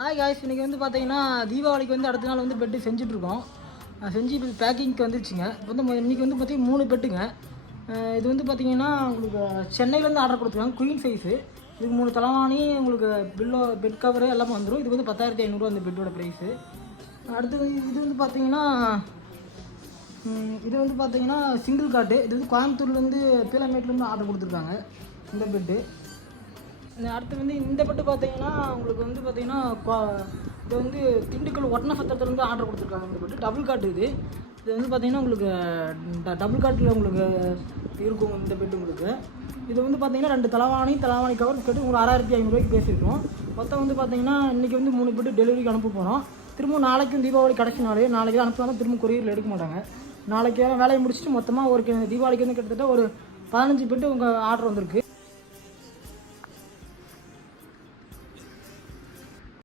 Guys இன்றைக்கி வந்து பார்த்தீங்கன்னா தீபாவளிக்கு வந்து அடுத்த நாள் வந்து பெட்டு செஞ்சுட்ருக்கோம். செஞ்சு இப்போ பேக்கிங்க்கு வந்துடுச்சுங்க. இப்போ வந்து இன்றைக்கி வந்து பார்த்திங்கன்னா 3 பெட்டுங்க. இது வந்து பார்த்திங்கன்னா உங்களுக்கு சென்னையிலேருந்து ஆர்டர் கொடுத்துருக்காங்க. Queen size. இதுக்கு 3 தலைவாணி உங்களுக்கு பெட் கவரு எல்லாமே வந்துடும். இது வந்து 10,500 அந்த பெட்டோட ப்ரைஸு. அடுத்தது இது வந்து பார்த்திங்கன்னா சிங்கிள் காட்டு. இது வந்து கோயம்புத்தூர்லேருந்து பீலமேட்லேருந்து ஆர்டர் கொடுத்துருக்காங்க இந்த பெட்டு. அடுத்து வந்து இந்த பெட்டு பார்த்தீங்கன்னா உங்களுக்கு வந்து பார்த்தீங்கன்னா இது வந்து திண்டுக்கல் ஒட்டனசத்திரத்துலேருந்து ஆர்டர் கொடுத்துருக்காங்க. இந்த பெட்டு டபுள் காட்டு. இது வந்து பார்த்தீங்கன்னா உங்களுக்கு டபுள் காட்டில் உங்களுக்கு இருக்கும் இந்த பெட்டு. உங்களுக்கு இது வந்து பார்த்தீங்கன்னா 2 தலைவாணி கவர் கேட்டு உங்களுக்கு 6,500 பேசியிருக்கோம். மொத்தம் வந்து பார்த்தீங்கன்னா இன்றைக்கி வந்து 3 பெட்டு டெலிவரிக்கு அனுப்ப போகிறோம். திரும்ப நாளைக்கும் தீபாவளி கடைசி நாள், நாளைக்கு அனுப்பினாலும் திரும்ப கொரியரில் எடுக்க மாட்டாங்க. நாளைக்கு வேலையை முடிச்சுட்டு மொத்தமாக ஒரு தீபாவளிக்கு வந்து கிட்டத்தட்ட ஒரு 15 பெட்டு உங்கள் ஆர்டர் வந்திருக்கு.